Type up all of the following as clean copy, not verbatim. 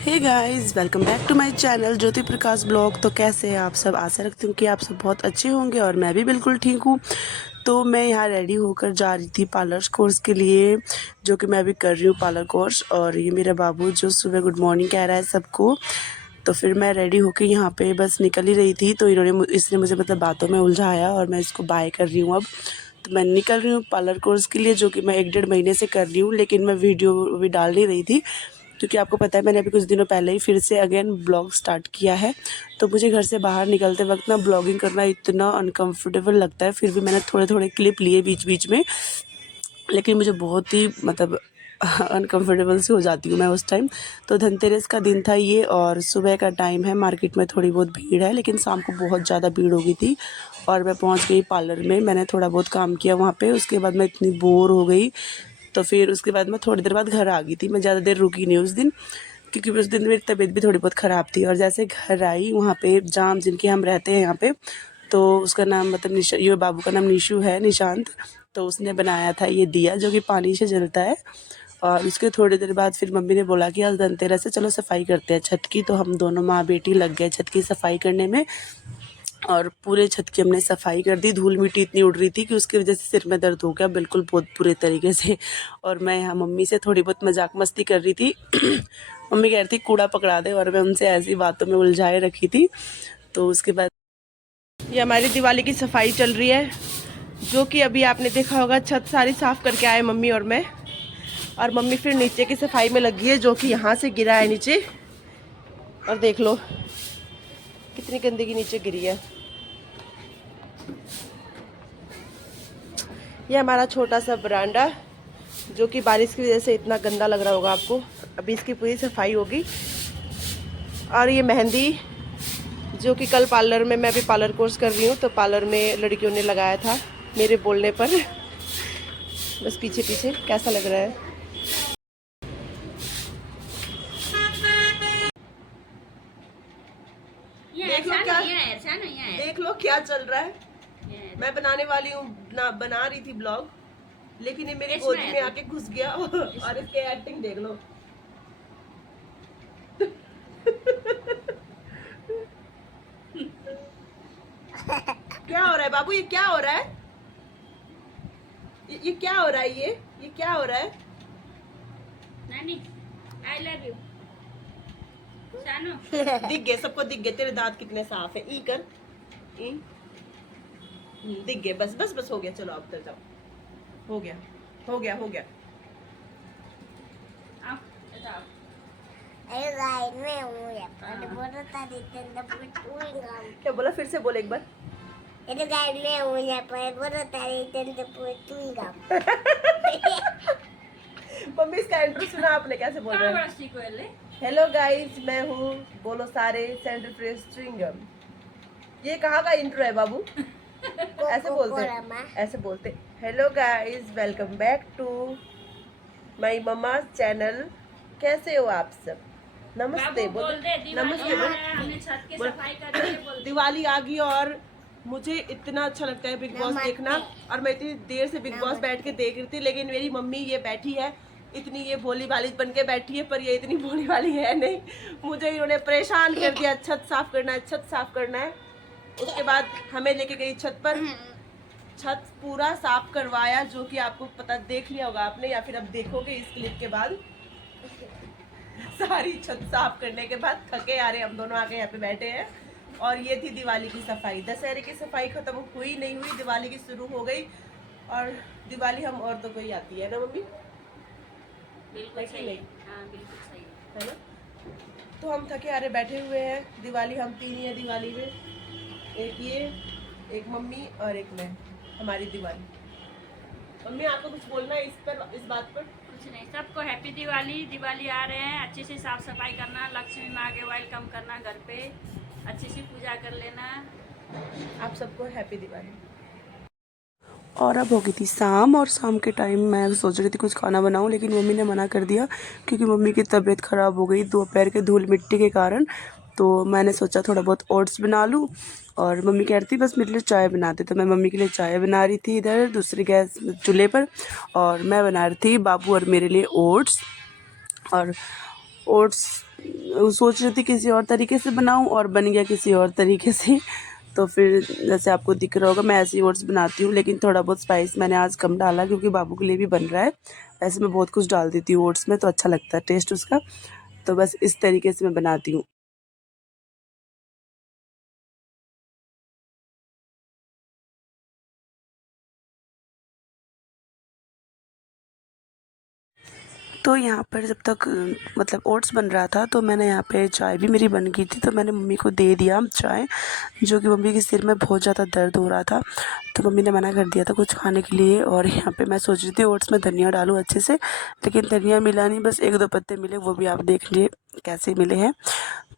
Hey guys, welcome back to my channel Jyoti Prakash blog. तो कैसे हैं आप सब? आशा रखती हूँ कि आप सब बहुत अच्छे होंगे और मैं भी बिल्कुल ठीक हूँ। तो मैं यहाँ रेडी होकर जा रही थी पार्लर कोर्स के लिए, जो कि मैं अभी कर रही हूँ पार्लर कोर्स। और ये मेरा बाबू जो सुबह गुड मॉर्निंग कह रहा है सबको। तो फिर मैं रेडी होकर यहाँ पे बस निकल ही रही थी, तो इसने मुझे मतलब बातों में उलझाया और मैं इसको बाय कर रही हूँ अब। तो मैं निकल रही हूँ पार्लर कोर्स के लिए, जो कि मैं 1 डेढ़ महीने से कर रही हूँ, लेकिन मैं वीडियो भी डाल नहीं रही थी क्योंकि आपको पता है मैंने अभी कुछ दिनों पहले ही फिर से अगेन ब्लॉग स्टार्ट किया है। तो मुझे घर से बाहर निकलते वक्त ना ब्लॉगिंग करना इतना अनकंफर्टेबल लगता है। फिर भी मैंने थोड़े थोड़े क्लिप लिए बीच बीच में, लेकिन मुझे बहुत ही मतलब अनकंफर्टेबल सी हो जाती हूँ मैं उस टाइम। तो धनतेरस का दिन था ये और सुबह का टाइम है, मार्केट में थोड़ी बहुत भीड़ है, लेकिन शाम को बहुत ज़्यादा भीड़ हो गई थी। और मैं पहुँच गई पार्लर में, मैंने थोड़ा बहुत काम किया वहाँ पे। उसके बाद मैं इतनी बोर हो गई, तो फिर उसके बाद मैं थोड़ी देर बाद घर आ गई थी। मैं ज़्यादा देर रुकी नहीं उस दिन, क्योंकि उस दिन मेरी तबीयत भी थोड़ी बहुत ख़राब थी। और जैसे घर आई वहाँ पे जाम जिनके हम रहते हैं यहाँ पे, तो उसका नाम मतलब ये बाबू का नाम निशु है, निशांत। तो उसने बनाया था ये दिया जो कि पानी से जलता है। और उसके थोड़ी देर बाद फिर मम्मी ने बोला कि आज धनतेरस है, चलो सफाई करते हैं छत की। तो हम दोनों माँ बेटी लग गए छत की सफाई करने में और पूरे छत की हमने सफाई कर दी। धूल मिट्टी इतनी उड़ रही थी कि उसकी वजह से सिर में दर्द हो गया बिल्कुल बहुत बुरे तरीके से। और मैं यहाँ मम्मी से थोड़ी बहुत मजाक मस्ती कर रही थी मम्मी कह रही थी कूड़ा पकड़ा दे, और मैं उनसे ऐसी बातों में उलझाए रखी थी। तो उसके बाद ये हमारी दिवाली की सफाई चल रही है, जो कि अभी आपने देखा होगा छत सारी साफ़ करके आए मम्मी और मैं। और मम्मी फिर नीचे की सफाई में लगी है, जो कि यहाँ से गिरा है नीचे। और देख लो कितनी गंदगी नीचे गिरी है। ये हमारा छोटा सा बरांडा, जो कि बारिश की वजह से इतना गंदा लग रहा होगा आपको। अभी इसकी पूरी सफाई होगी। और ये मेहंदी, जो कि कल पार्लर में, मैं भी पार्लर कोर्स कर रही हूँ, तो पार्लर में लड़कियों ने लगाया था मेरे बोलने पर। बस पीछे पीछे कैसा लग रहा है। देख लो क्या चल रहा है। मैं बनाने वाली हूँ, बना रही थी ब्लॉग, लेकिन ये मेरी गोदी में आके घुस गया और इसके एक्टिंग देख लो। क्या हो रहा है बाबू? ये क्या हो रहा है? ये क्या हो रहा है? ये क्या हो रहा है? नानी आई लव यू। दिख गए सबको, दिख गए तेरे दांत कितने साफ है। ई कर ई। दिख गए, बस बस बस हो गया। चलो अब तक जाओ, हो गया हो गया हो गया। क्या बोला? फिर से बोल एक बार। मम्मी इसका इंट्रो सुना आपने कैसे बोल रहा है? हेलो गाइस, मैं हूँ, बोलो सारे, सेंटर फ्रेश च्युइंगम। ये कहाँ का इंट्रो है बाबू? ऐसे बोलते, ऐसे बोलते। Hello guys, welcome back to my mamma channel. कैसे हो आप सब? नमस्ते बोल, नमस्ते बोल। दिवाली आ गई और मुझे इतना अच्छा लगता है बिग बॉस देखना। और मैं इतनी देर से बिग बॉस बैठ के देख रही थी, लेकिन मेरी मम्मी ये बैठी है, इतनी ये भोली भाली बन के बैठी है, पर ये इतनी भोली भाली है नहीं। मुझे इन्होंने परेशान कर दिया, छत साफ करना है, छत साफ करना है। उसके बाद हमें लेके गई छत पर, छत पूरा साफ करवाया, जो कि आपको पता देख लिया होगा आपने, या फिर अब देखोगे इस क्लिप के बाद। सारी छत साफ करने के बाद थके आ रहे हम दोनों आके यहाँ पे बैठे हैं। और ये थी दिवाली की सफाई। दशहरे की सफाई खत्म हुई नहीं हुई, दिवाली की शुरू हो गई। और दिवाली हम औरतों को ही आती है ना मम्मी? बिल्कुल सही नहीं? हाँ बिल्कुल सही है ना। तो हम थके आ रहे बैठे हुए हैं। दिवाली हम 3 ही है दिवाली में, एक ये, एक मम्मी और एक मैं, हमारी दिवाली। मम्मी आपको कुछ बोलना है इस पर, इस बात पर? कुछ नहीं, सबको हैप्पी दिवाली। दिवाली आ रहे हैं, अच्छे से साफ सफाई करना, लक्ष्मी माँ के वेलकम करना, घर पे अच्छे से पूजा कर लेना। आप सबको हैप्पी दिवाली। और अब हो गई थी शाम, और शाम के टाइम मैं सोच रही थी कुछ खाना बनाऊं, लेकिन मम्मी ने मना कर दिया क्योंकि मम्मी की तबीयत ख़राब हो गई दोपहर के धूल मिट्टी के कारण। तो मैंने सोचा थोड़ा बहुत ओट्स बना लूं, और मम्मी कह रही थी बस मेरे लिए चाय बना दे। तो मैं मम्मी के लिए चाय बना रही थी इधर दूसरी गैस चूल्हे पर, और मैं बना रही थी बाबू और मेरे लिए ओट्स। और ओट्स सोच रही थी किसी और तरीके से बनाऊं और बन गया किसी और तरीके से। तो फिर जैसे आपको दिख रहा होगा मैं ऐसे ही ओट्स बनाती हूँ, लेकिन थोड़ा बहुत स्पाइस मैंने आज कम डाला क्योंकि बाबू के लिए भी बन रहा है। वैसे मैं बहुत कुछ डाल देती हूँ ओट्स में, तो अच्छा लगता है टेस्ट उसका। तो बस इस तरीके से मैं बनाती हूँ। तो यहाँ पर जब तक मतलब ओट्स बन रहा था तो मैंने यहाँ पे चाय भी मेरी बन गई थी, तो मैंने मम्मी को दे दिया चाय, जो कि मम्मी के सिर में बहुत ज़्यादा दर्द हो रहा था। तो मम्मी ने मना कर दिया था कुछ खाने के लिए। और यहाँ पे मैं सोच रही थी ओट्स में धनिया डालूँ अच्छे से, लेकिन धनिया मिला नहीं, बस 1-2 पत्ते मिले, वो भी आप देख लिए कैसे मिले हैं।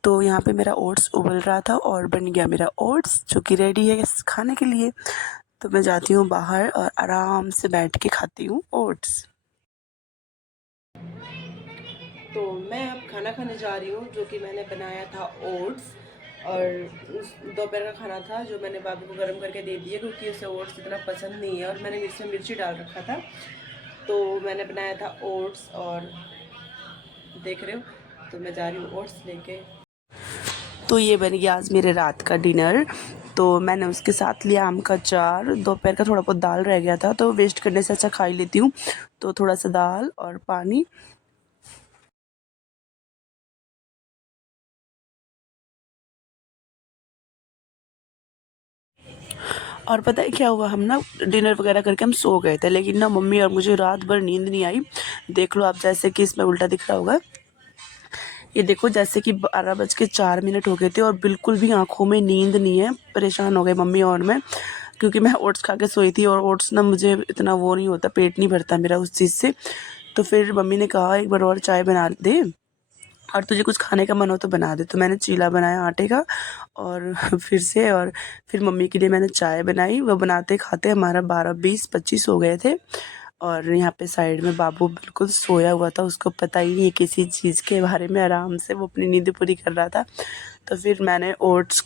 तो यहाँ पे मेरा ओट्स उबल रहा था और बन गया मेरा ओट्स, जो कि रेडी है खाने के लिए। तो मैं जाती हूँ बाहर और आराम से बैठ के खाती हूँ ओट्स। तो मैं अब खाना खाने जा रही हूँ, जो कि मैंने बनाया था ओट्स, और दोपहर का खाना था जो मैंने बाबू को गर्म करके दे दिया क्योंकि उसे ओट्स इतना पसंद नहीं है, और मैंने इसमें मिर्ची डाल रखा था। तो मैंने बनाया था ओट्स और देख रहे हो, तो मैं जा रही हूँ ओट्स लेके। तो ये बन गया आज मेरे रात का डिनर। तो मैंने उसके साथ लिया आम का अचार, दोपहर का थोड़ा बहुत दाल रह गया था तो वेस्ट करने से अच्छा खा ही लेती हूँ। तो थोड़ा सा दाल और पानी। और पता है क्या हुआ, हम ना डिनर वगैरह करके हम सो गए थे, लेकिन ना मम्मी और मुझे रात भर नींद नहीं आई। देख लो आप, जैसे कि इसमें उल्टा दिख रहा होगा, ये देखो जैसे कि 12:04 हो गए थे और बिल्कुल भी आंखों में नींद नहीं है। परेशान हो गए मम्मी और मैं, क्योंकि मैं ओट्स खा के सोई थी और ओट्स ना मुझे इतना वो नहीं होता, पेट नहीं भरता मेरा उस चीज़ से। तो फिर मम्मी ने कहा एक बार और चाय बना दे और तुझे कुछ खाने का मन हो तो बना दे। तो मैंने चीला बनाया आटे का और फिर से, और फिर मम्मी के लिए मैंने चाय बनाई। वो बनाते खाते हमारा 12:20-25 हो गए थे। और यहाँ पे साइड में बाबू बिल्कुल सोया हुआ था, उसको पता ही नहीं है किसी चीज़ के बारे में, आराम से वो अपनी नींद पूरी कर रहा था। तो फिर मैंने ओट्स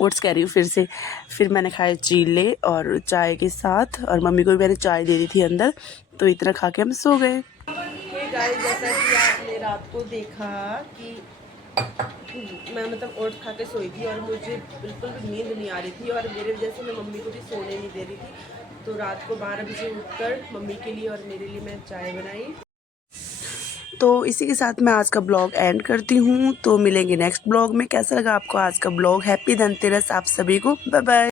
ओट्स कह रही हूँ फिर मैंने खाए चीले और चाय के साथ, और मम्मी को भी मैंने चाय दे दी थी अंदर। तो इतना खा के हम सो गए। गाइस, जैसा कि आपने रात को देखा कि मैं मतलब ओट्स खा के सोई थी और मुझे बिल्कुल भी नींद नहीं आ रही थी, और मेरे वजह से मैं मम्मी को भी सोने नहीं दे रही थी। तो रात को 12 बजे उठकर मम्मी के लिए और मेरे लिए मैं चाय बनाई। तो इसी के साथ मैं आज का ब्लॉग एंड करती हूँ। तो मिलेंगे नेक्स्ट ब्लॉग में। कैसा लगा आपको आज का ब्लॉग? हैप्पी धनतेरस आप सभी को। Bye bye.